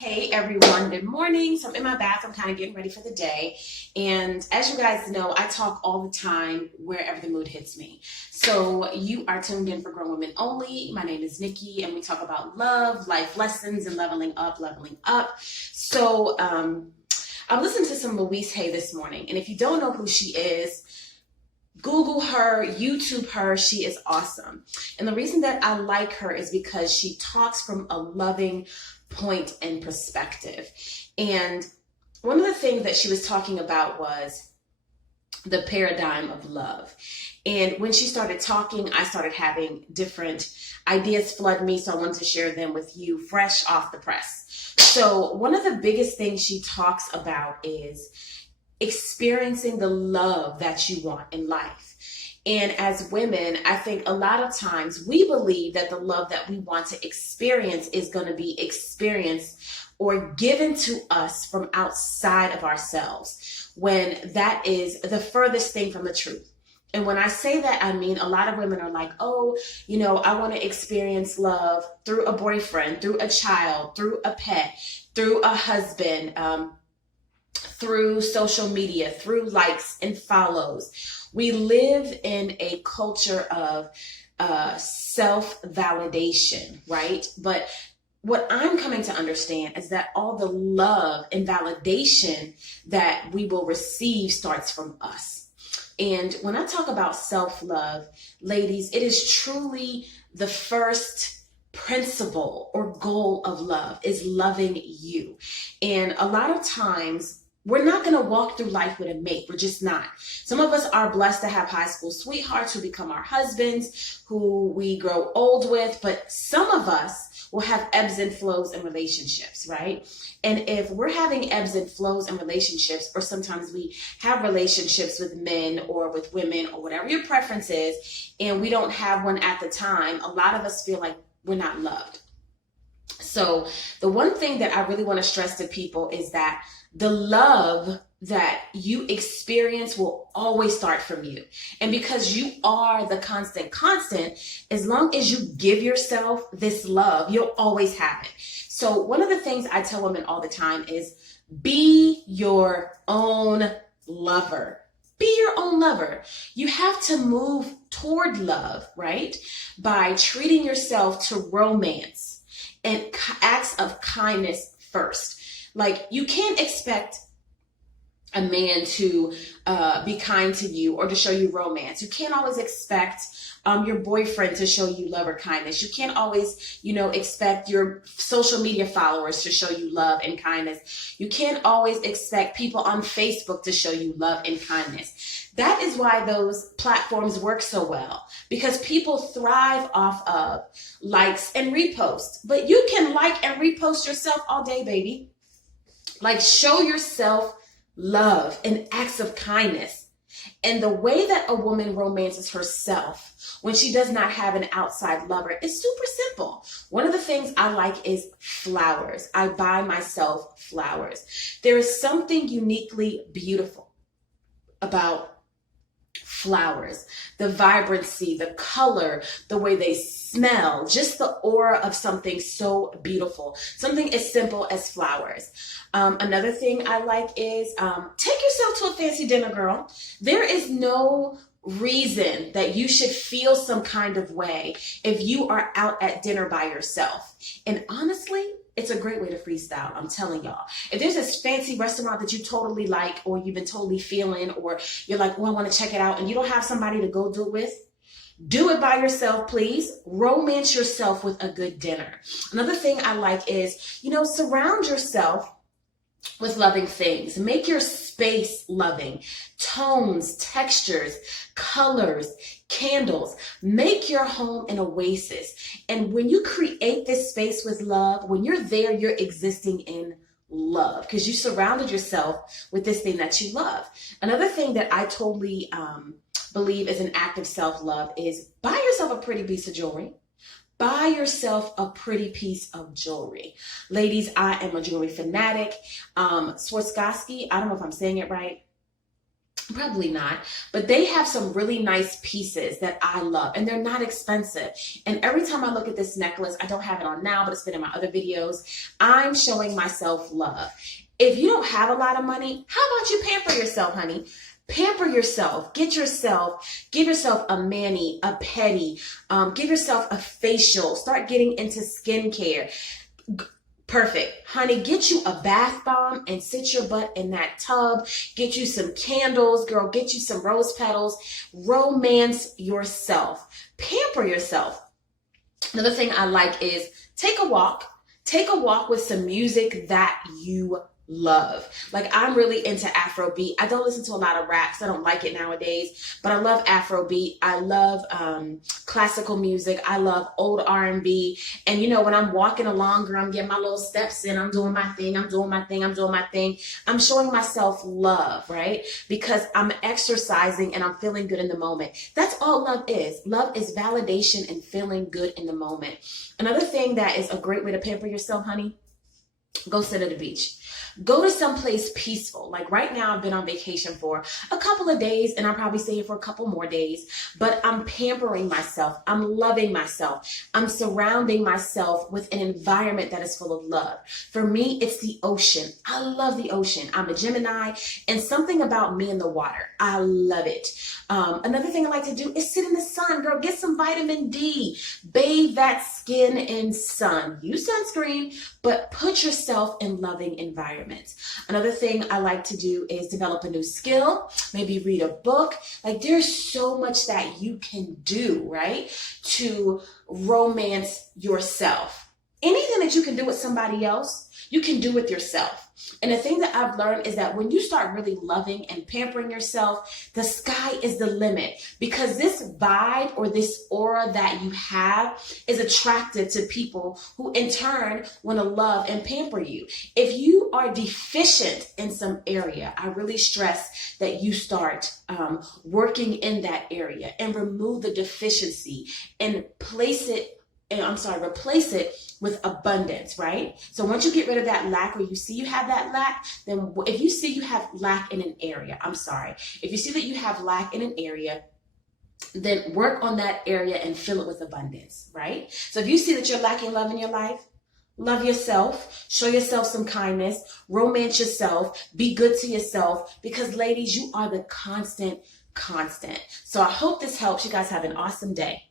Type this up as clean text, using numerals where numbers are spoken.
Hey everyone, good morning. So I'm in my bath, I'm kind of getting ready for the day. And as you guys know, I talk all the time wherever the mood hits me. So you are tuned in for Grown Women Only. My name is Nikki, and we talk about love, life lessons, and leveling up, leveling up. I'm listening to some Louise Hay this morning. And if you don't know who she is, Google her, YouTube her. She is awesome. And the reason that I like her is because she talks from a loving point and perspective. And one of the things that she was talking about was the paradigm of love. And when she started talking, I started having different ideas flood me. So I wanted to share them with you fresh off the press. So one of the biggest things she talks about is experiencing the love that you want in life. And as women, I think a lot of times we believe that the love that we want to experience is going to be experienced or given to us from outside of ourselves, when that is the furthest thing from the truth. And when I say that, I mean a lot of women are like, oh, I want to experience love through a boyfriend, through a child, through a pet, through a husband, through social media, through likes and follows. We live in a culture of self-validation, right? But what I'm coming to understand is that all the love and validation that we will receive starts from us. And when I talk about self-love, ladies, it is truly the first principle or goal of love is loving you. And a lot of times we're not going to walk through life with a mate. We're just not. Some of us are blessed to have high school sweethearts who become our husbands, who we grow old with, but some of us will have ebbs and flows in relationships, right? And if we're having ebbs and flows in relationships, or sometimes we have relationships with men or with women or whatever your preference is, and we don't have one at the time, a lot of us feel like we're not loved. So the one thing that I really want to stress to people is that the love that you experience will always start from you. And because you are the constant, as long as you give yourself this love, you'll always have it. So one of the things I tell women all the time is be your own lover. Be your own lover. You have to move toward love, right? By treating yourself to romance and acts of kindness first. Like, you can't expect a man to be kind to you or to show you romance. You can't always expect your boyfriend to show you love or kindness. You can't always, expect your social media followers to show you love and kindness. You can't always expect people on Facebook to show you love and kindness. That is why those platforms work so well, because people thrive off of likes and reposts. But you can like and repost yourself all day, baby. Like, show yourself love and acts of kindness. And the way that a woman romances herself when she does not have an outside lover is super simple. One of the things I like is flowers. I buy myself flowers. There is something uniquely beautiful about flowers, the vibrancy, the color, the way they smell, just the aura of something so beautiful, something as simple as flowers. Another thing I like is take yourself to a fancy dinner, girl. There is no reason that you should feel some kind of way if you are out at dinner by yourself. And honestly, it's a great way to freestyle. I'm telling y'all. If there's this fancy restaurant that you totally like, or you've been totally feeling, or you're like, well, I want to check it out, and you don't have somebody to go do it with, do it by yourself, please. Romance yourself with a good dinner. Another thing I like is, surround yourself with loving things. Make your space loving. Tones, textures, colors, candles. Make your home an oasis. And when you create this space with love, when you're there, you're existing in love because you surrounded yourself with this thing that you love. Another thing that I totally believe is an act of self-love is buy yourself a pretty piece of jewelry. Buy yourself a pretty piece of jewelry. Ladies, I am a jewelry fanatic. Swarovski, I don't know if I'm saying it right. Probably not, but they have some really nice pieces that I love, and they're not expensive. And every time I look at this necklace, I don't have it on now, but it's been in my other videos, I'm showing myself love. If you don't have a lot of money, how about you pamper yourself, honey? Pamper yourself. Give yourself a mani, a pedi, give yourself a facial. Start getting into skincare. Perfect. Honey, get you a bath bomb and sit your butt in that tub. Get you some candles, girl. Get you some rose petals. Romance yourself. Pamper yourself. Another thing I like is take a walk. Take a walk with some music that you love. Like, I'm really into Afrobeat. I don't listen to a lot of rap, so I don't like it nowadays, but I love Afrobeat. I love classical music. I love old R&B. And you know, when I'm walking along, girl, I'm getting my little steps in. I'm doing my thing. I'm doing my thing. I'm doing my thing. I'm showing myself love, right? Because I'm exercising and I'm feeling good in the moment. That's all love is. Love is validation and feeling good in the moment. Another thing that is a great way to pamper yourself, honey, go sit at the beach. Go to someplace peaceful. Like right now, I've been on vacation for a couple of days, and I'll probably stay here for a couple more days, but I'm pampering myself. I'm loving myself. I'm surrounding myself with an environment that is full of love. For me, it's the ocean. I love the ocean. I'm a Gemini, and something about me in the water. I love it. Another thing I like to do is sit in the sun, girl. Get some vitamin D. Bathe that skin in sun. Use sunscreen, but put yourself in loving environments. Another thing I like to do is develop a new skill, maybe read a book. Like, there's so much that you can do, right, to romance yourself. Anything that you can do with somebody else, you can do with yourself. And the thing that I've learned is that when you start really loving and pampering yourself, the sky is the limit, because this vibe or this aura that you have is attractive to people who in turn want to love and pamper you. If you are deficient in some area, I really stress that you start working in that area and remove the deficiency and replace it with abundance, right? So once you get rid of that lack, or you see you have that lack, then if you see you have lack in an area, if you see that you have lack in an area, then work on that area and fill it with abundance, right? So if you see that you're lacking love in your life, love yourself, show yourself some kindness, romance yourself, be good to yourself, because ladies, you are the constant. So I hope this helps. You guys have an awesome day.